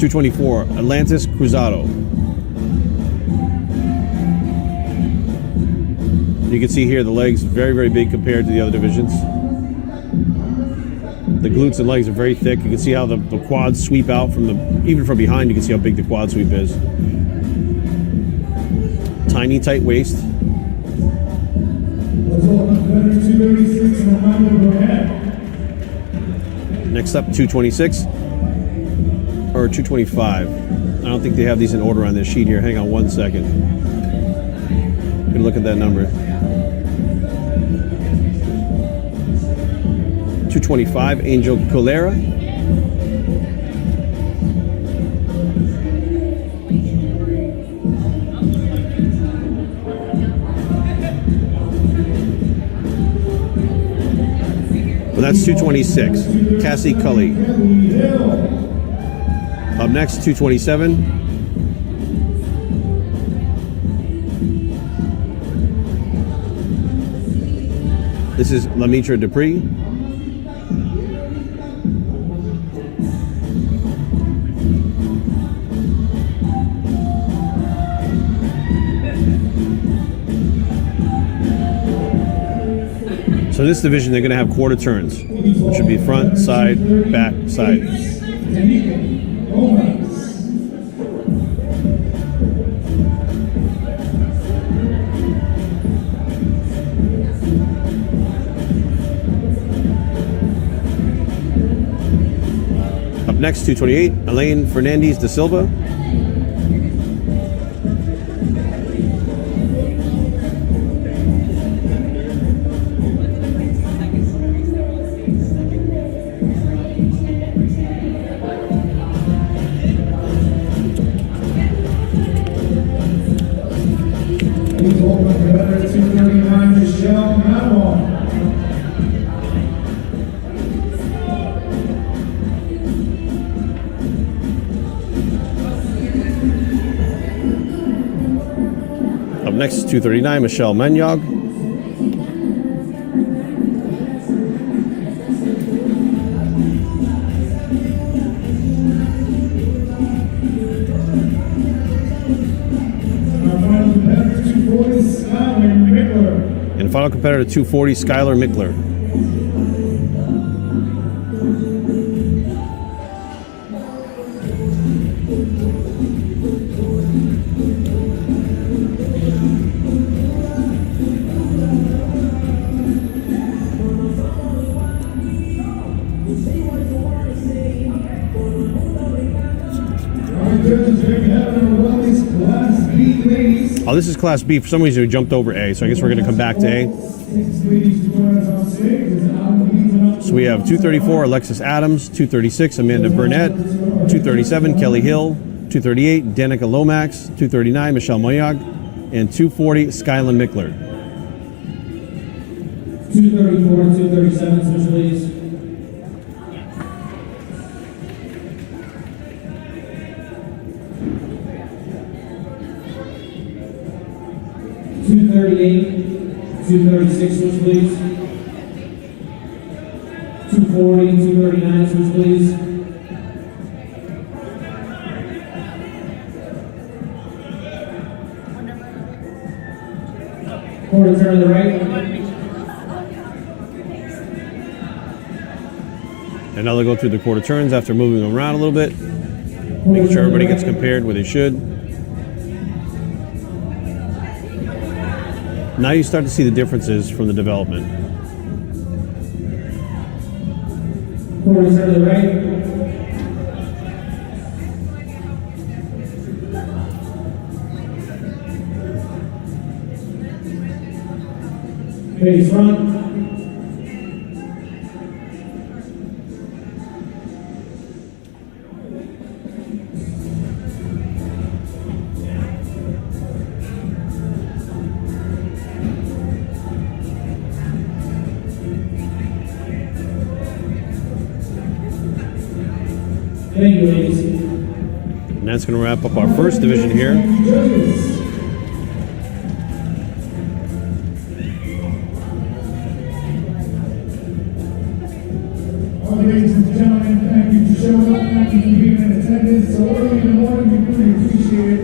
224, Atlantis Cruzado. You can see here the legs very, very big compared to the other divisions. The glutes and legs are very thick. You can see how the quads sweep out from even from behind. You can see how big the quad sweep is. Tiny, tight waist. Next up, 226 or 225. I don't think they have these in order on this sheet here. Hang on one second. I'm gonna look at that number. 225, Angel Colera. Well, that's 226, Cassie Cully. Up next, 227. This is Lamitra Dupree. So in this division, they're going to have quarter turns, which should be front, side, back, side. Up next, 228, Elaine Fernandez da Silva. Up next, 239, Michelle Manyog. And final competitor, 240, Skylar Mickler. Oh, this is Class B. For some reason, we jumped over A, so I guess we're going to come back to A. So we have 234, Alexis Adams, 236, Amanda Burnett, 237, Kelly Hill, 238, Danica Lomax, 239, Michelle Moyag, and 240, Skylan Mickler. 234 and 237, switch please. $238, 236, switch please. 240, 239, switch please. Quarter turn to the right. And now they'll go through the quarter turns after moving them around a little bit, making sure everybody gets compared where they should. Now you start to see the differences from the development. Quarter turn to the right. Face front. Thank you, ladies. And that's going to wrap up our first division here. Ladies and gentlemen, thank you for showing up. Thank you for being in attendance. is so early in the morning. We really appreciate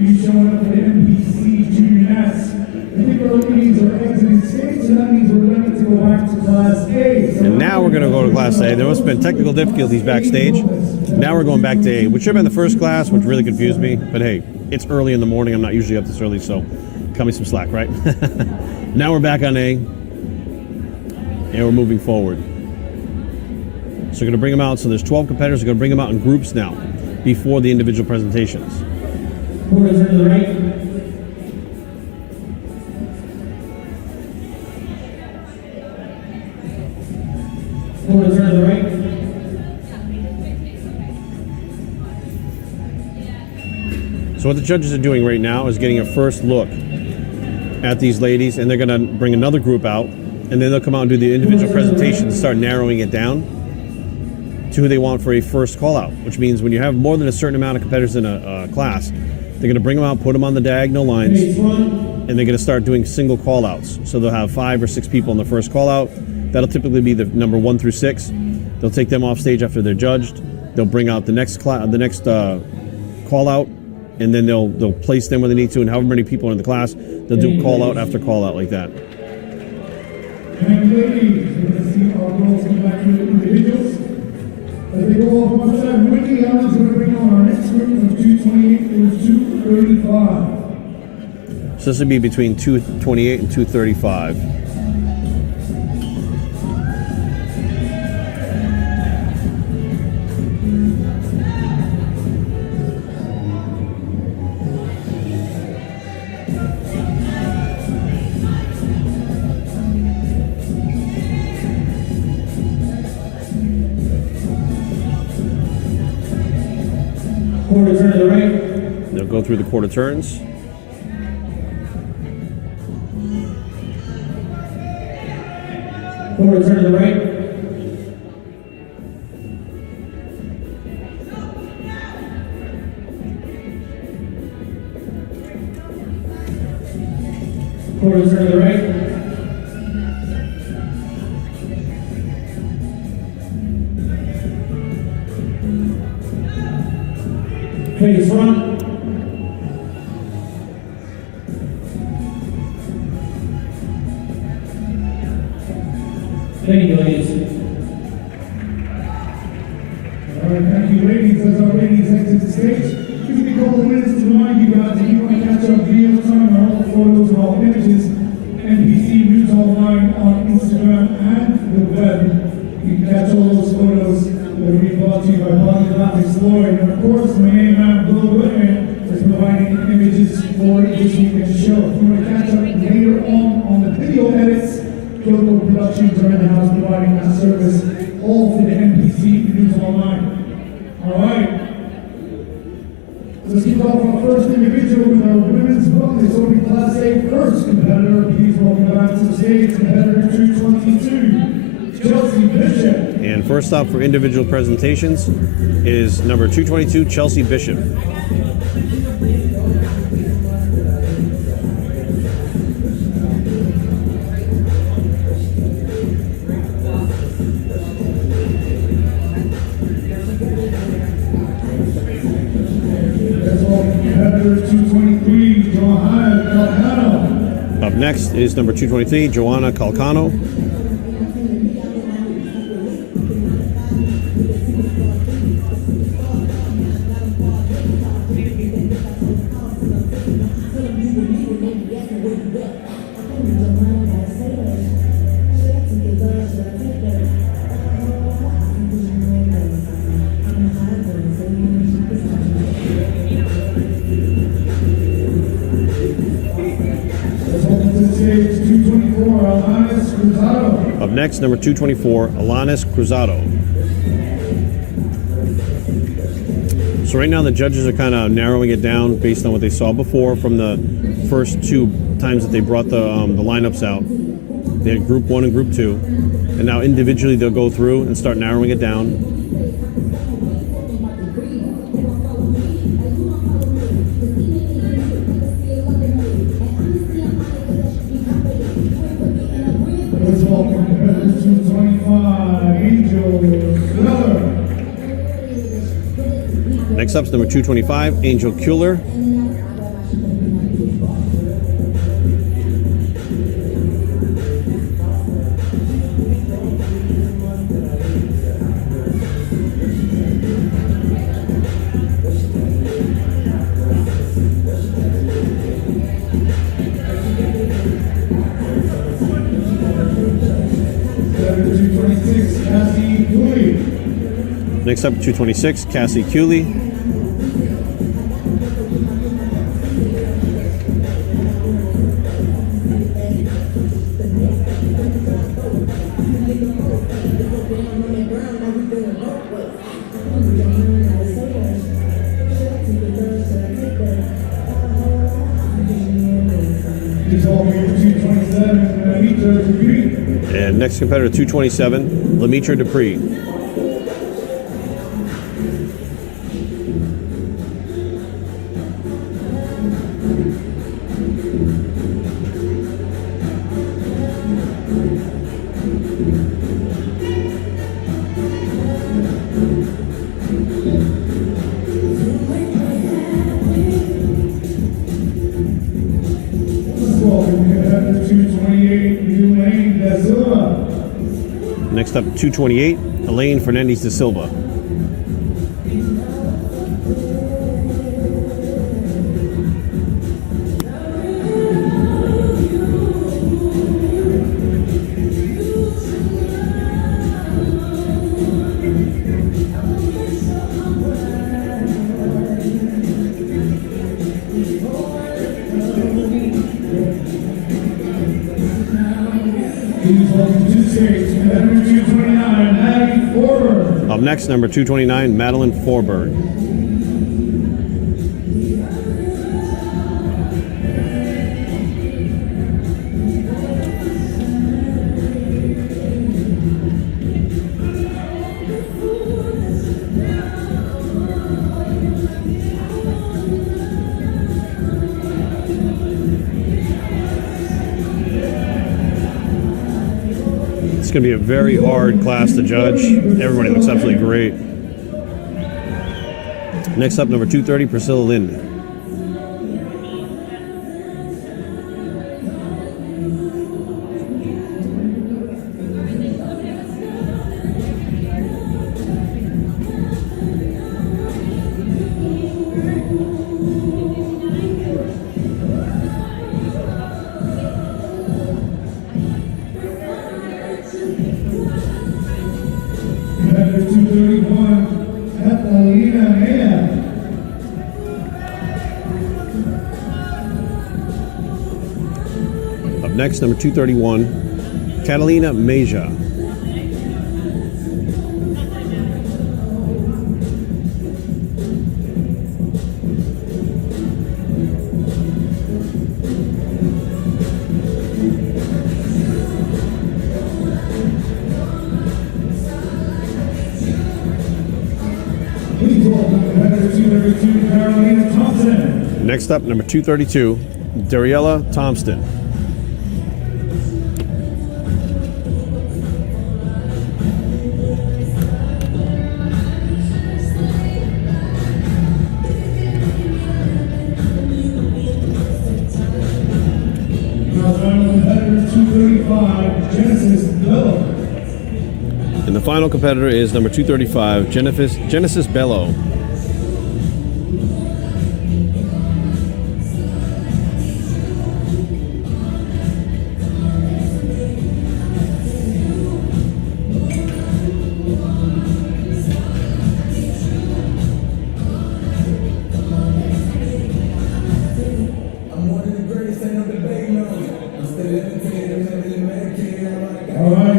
you showing up for the NPC Junior Nationals. I think our ladies are exiting stage, so that means we're ready to go back to Class A. And now we're going to go to Class A. There must have been technical difficulties backstage. Now we're going back to A, which should have been the first class, which really confused me. But hey, it's early in the morning. I'm not usually up this early, so cut me some slack, right? Now we're back on A, and we're moving forward. So we're going to bring them out. So there's 12 competitors. We're going to bring them out in groups now before the individual presentations. Quarters to the right. Quarters to the right. So what the judges are doing right now is getting a first look at these ladies, and they're going to bring another group out, and then they'll come out and do the individual presentation and start narrowing it down to who they want for a first call out, which means when you have more than a certain amount of competitors in a class, they're going to bring them out, put them on the diagonal lines, and they're going to start doing single call outs. So they'll have 5 or 6 people in the first call out. That'll typically be the number 1 through 6. They'll take them off stage after they're judged. They'll bring out the next call out, and then they'll place them where they need to, and however many people are in the class, they'll do call out after call out like that. And ladies, we're going to see our girls come back to the individuals. As they go off one side, Whitney Allen's going to bring on our next group from 228 to 235. So this would be between 228 and 235. Quarter turn to the right. They'll go through the quarter turns. Quarter turn to the right. Quarter turn to the right. Face front. Thank you, ladies. All right, thank you, ladies. As our ladies exit the stage, give me a couple of minutes to remind you guys if you want to catch up video time on all photos and all images, NPC News Online on Instagram and the web. You can catch all those photos that are being brought to you by Polygraphics Lloyd. And of course, my main man, Bill Whitman, is providing images for this weekend's show. If you want to catch up later on the video edits, Kyoto Productions are in the house providing that service, all for the NPC News Online. All right. Let's kick off our first individual with our women's bonus. Will be Class A first competitor. Please welcome back to the stage, competitor 222, Chelsea Bishop. And first up for individual presentations is number 222, Chelsea Bishop. Up next is number 223, Joanna Calcano. Up next, number 224, Alanis Cruzado. So right now the judges are kind of narrowing it down based on what they saw before from the first 2 times that they brought the lineups out. They had group 1 and group 2. And now individually they'll go through and start narrowing it down. Next up is number 225, Angel Kuehler. Next up, 226, Cassie Cooley. And next competitor, 227, Lemitra Dupree. Next up, 228, Elaine Fernandez da Silva. Up next, number 229, Madeline Forberg. It's going to be a very hard class to judge. Everybody looks absolutely great. Next up, number 230, Priscilla Lind. Next, number 231, Catalina Meja. Next up, number 232, Dariella Thompson. And the final competitor is number 235, Genesis Bello.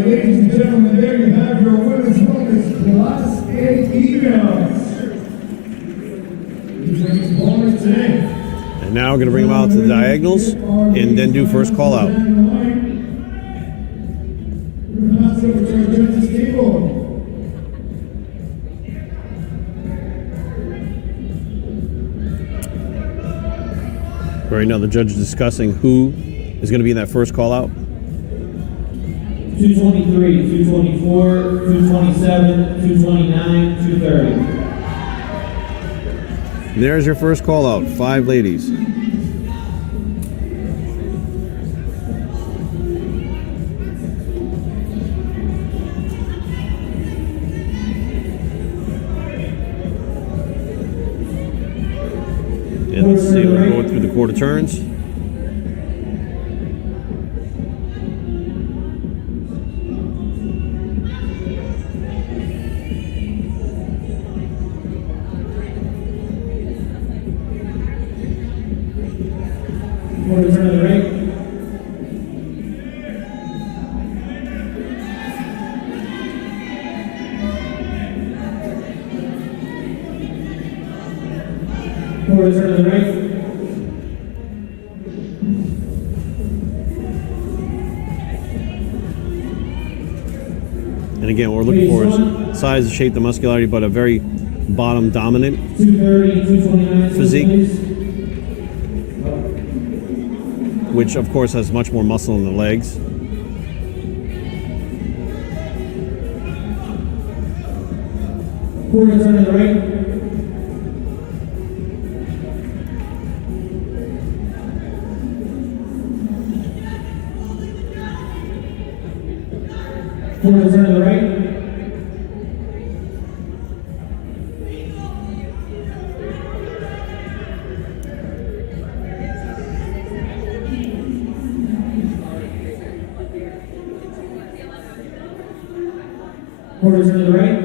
Ladies and gentlemen, there you have your women's wellness class A females. And now we're going to bring them out to the diagonals and then do first call out. Right now the judge is discussing who is going to be in that first call out. 223, 224, 227, 229, 230. There's your first call out. 5 ladies. And let's see, we're going through the quarter turns. Quarter turn to the right. Quarter turn to the right. And again, what we're looking for is size, shape, the muscularity, but a very bottom dominant 230, 229. Physique. Please. which of course has much more muscle in the legs. Quarter turn to the right. Quarter turn to the right. Quarter turn to the right.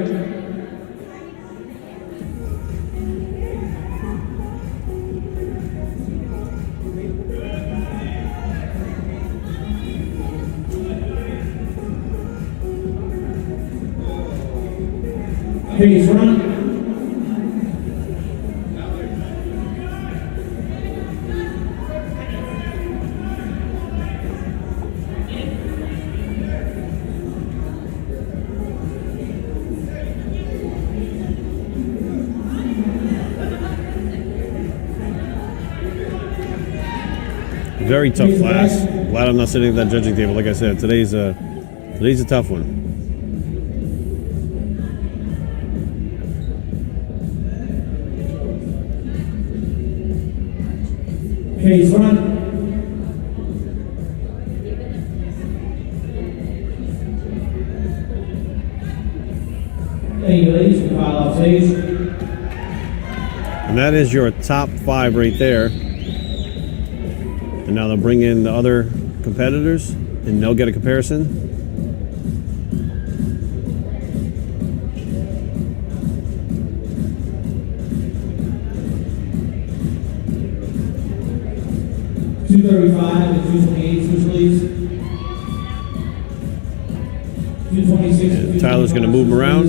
Face front. Very tough class. Glad I'm not sitting at that judging table. Like I said, today's a tough one. Face front. Thank you, ladies. We file off stage. And that is your top 5 right there. And now they'll bring in the other competitors and they'll get a comparison. $235 and $228, switch please. $226 and Tyler's going to move them around.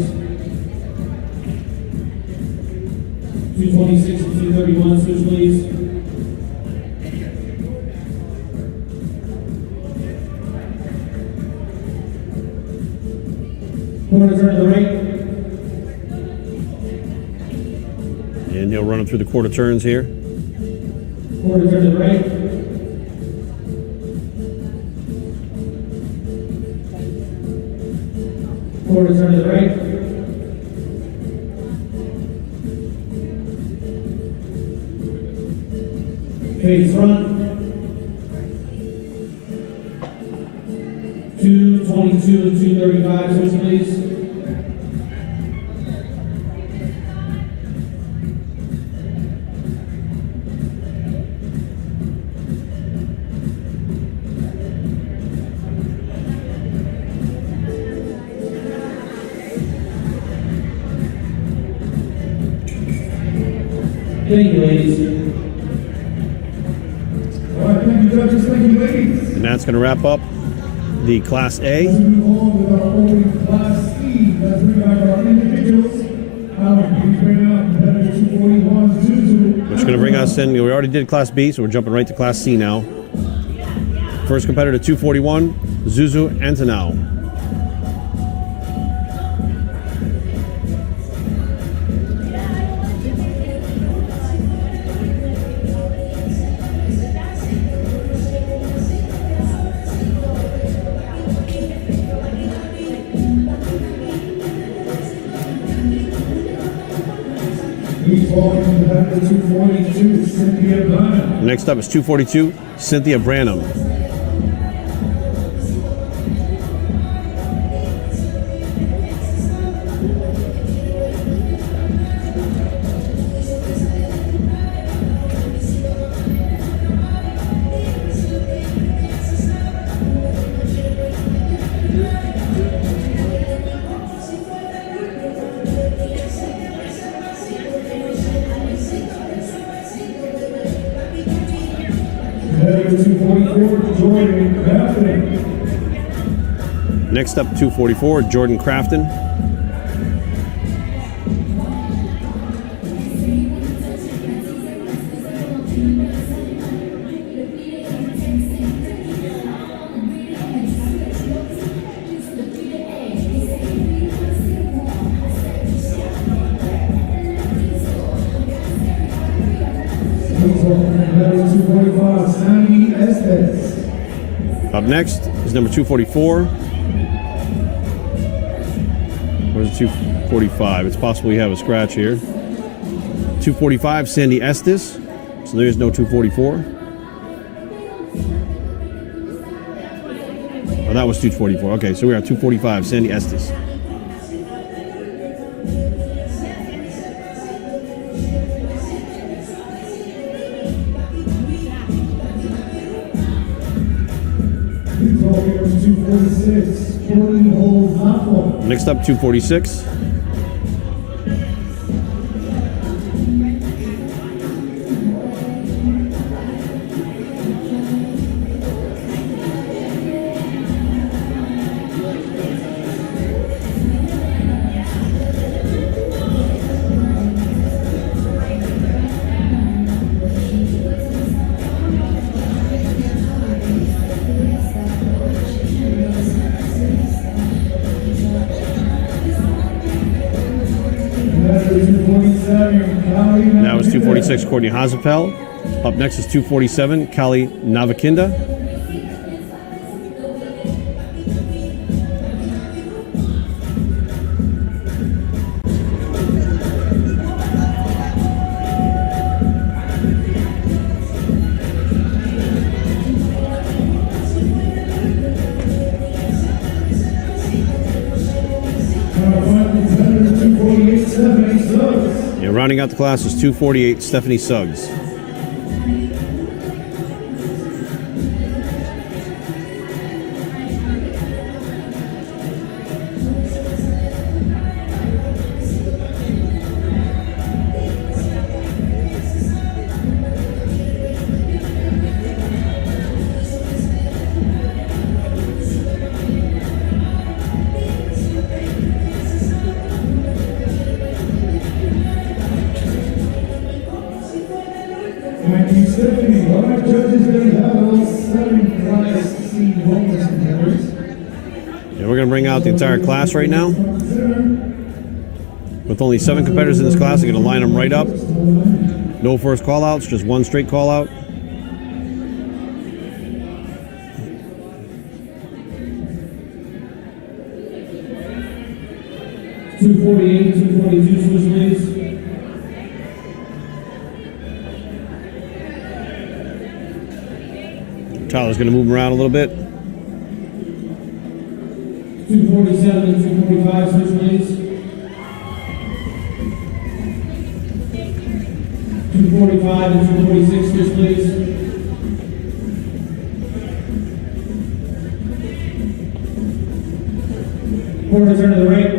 $226 and $231, switch please. Quarter turn to the right. And he'll run them through the quarter turns here. Quarter turn to the right. Quarter turn to the right. Face front. 222 and 235, switch please. Thank you, ladies. All right, thank you, judges. Thank you, ladies. And that's going to wrap up the Class A. Let's move on with our opening Class E. Let's bring back our individuals. Please bring out competitor 241, Zuzu. Which is going to bring us in. We already did Class B, so we're jumping right to Class C now. First competitor 241, Zuzu Antonau. Please welcome competitor 242, Cynthia Burnham. Next up is 242, Cynthia Branham. Competitor 244, Jordan Crafton. Next up, 244, Jordan Crafton. Please welcome competitor 245, Sandy Estes. Up next is number 244. Where's the 245? It's possible we have a scratch here. 245, Sandy Estes. So there's no 244. Oh, that was 244. Okay, so we are at 245, Sandy Estes. Please welcome 246, Courtney Holt-Hopple. Next up, 246. Competitor 247, Callie Now is 246, Courtney Hazapel. Up next is 247, Kali Navakinda. Competitor 248, Stephanie Suggs. And rounding out the class is 248, Stephanie Suggs. Thank you, Stephanie. All right, judges, there you have all 7 Class C bonus competitors. And we're going to bring out the entire class right now. With only 7 competitors in this class, we're going to line them right up. No first call-outs, just one straight call-out. $248, $242, switch lanes. Tyler's going to move them around a little bit. 247 and 245, switch lanes. 245 and 246, switch lanes. Quarter turn to the right.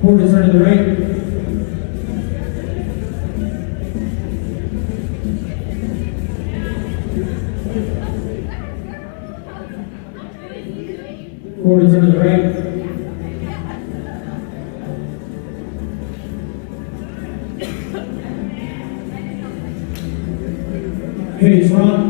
Quarter turn to the right. Quarter turn to the right. Face front.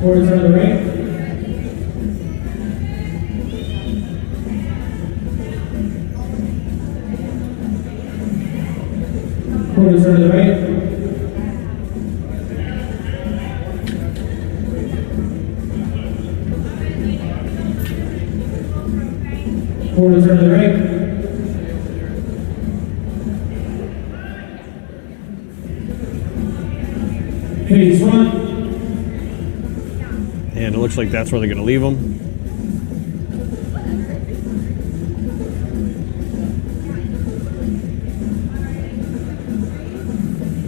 Quarter turn to the right. Quarter turn to the right. Face front. And it looks like that's where they're going to leave them.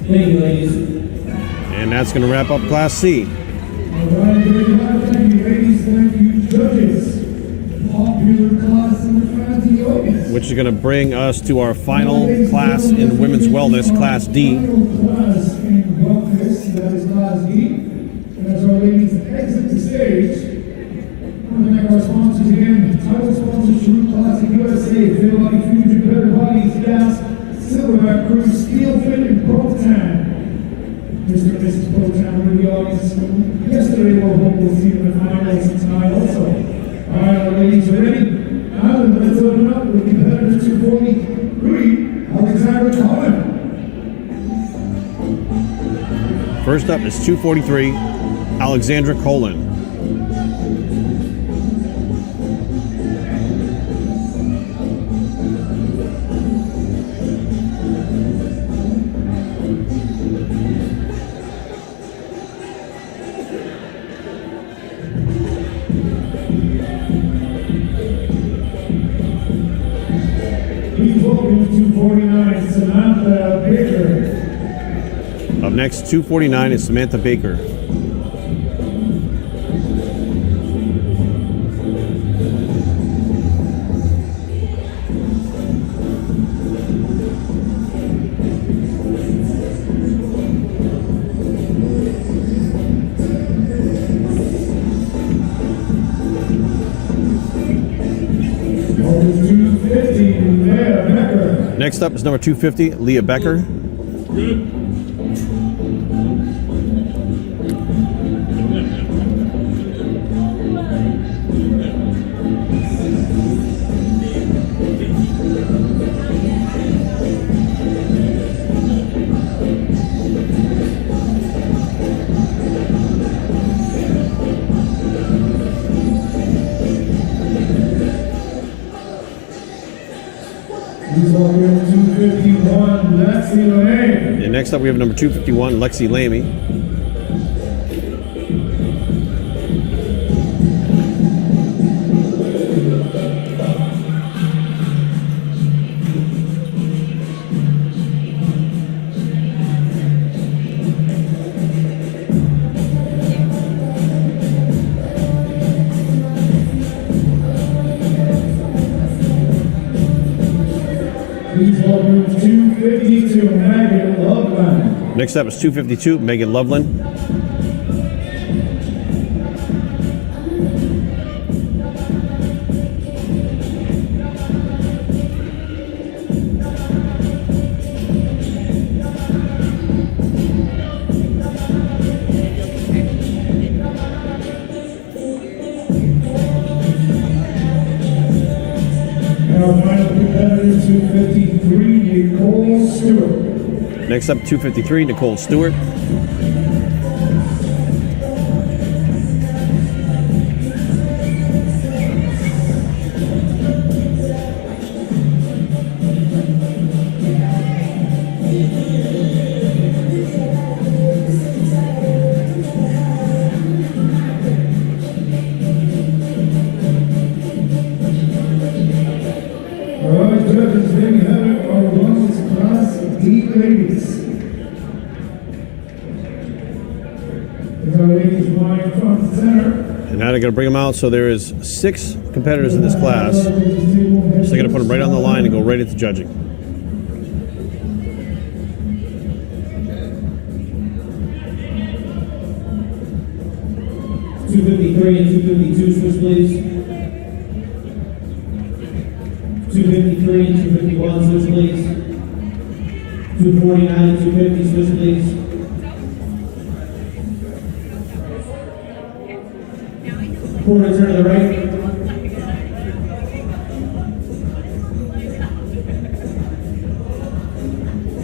Thank you, ladies. And that's going to wrap up Class C. All right, very much. Thank you, ladies. Thank you, judges. Popular class in the fancy audience. Which is going to bring us to our final class in women's wellness, Class D. Final class in wellness, that is Class D. And as our ladies exit the stage, I want to thank our sponsors again. Title sponsors, Sheru Classic USA, Fit Body Fusion, Better Bodies, Gas, Silverback Crew, Steel Fit, and Protan. Mr. and Mrs. Protan were the audience yesterday. We'll hope we'll see them in the finals tonight also. All right, our ladies are ready. Now let's open up with competitor 243, Alexander Cullen. First up is 243, Alexandra Colon. Please welcome 249, Samantha Baker. Up next, 249 is Samantha Baker. Next up is number 250, Leah Becker. And next up we have number 251, Lexi Lamy. Next up is 252, Megan Loveland. And our final competitor, 253, Nicole Stewart. Next up, 253, Nicole Stewart. All right, judges, there you have it, our women's class D ladies. As our ladies line front and center. And now they're going to bring them out. So there is 6 competitors in this class. So they're going to put them right on the line and go right into judging. .253 and 252, switch please. 253 and 251, switch please. 249 and 250, switch please. Quarter turn to the right.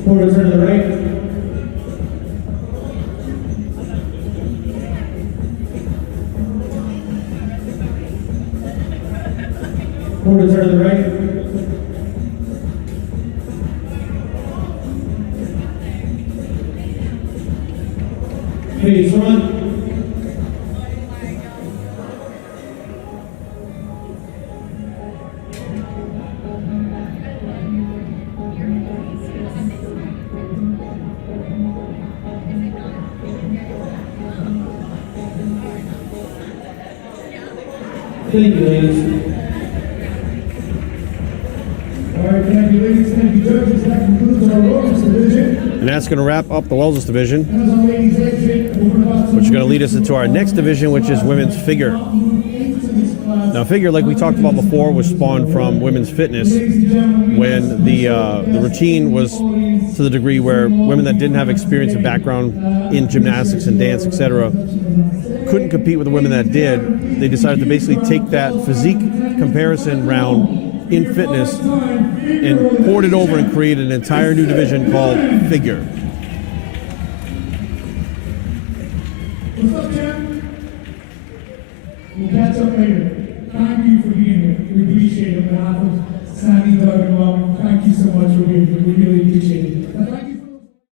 Quarter turn to the right. Quarter turn to the right. Pace run. Thank you, ladies. All right, thank you, ladies. Thank you, judges. That concludes our Roses division. And that's going to wrap up the Wellness division, As our ladies exit, which is going to lead us into our next division, which is women's figure. Now, figure, like we talked about before, was spawned from women's fitness when the routine was to the degree where women that didn't have experience and background in gymnastics and dance, etc., couldn't compete with the women that did. They decided to basically take that physique comparison round in fitness and poured it over and created an entire new division called figure. What's up, champ? We'll catch up later. Thank you for being here. We appreciate it. On behalf of Sandy, Doug, and Mom, thank you so much for being here. We really appreciate it.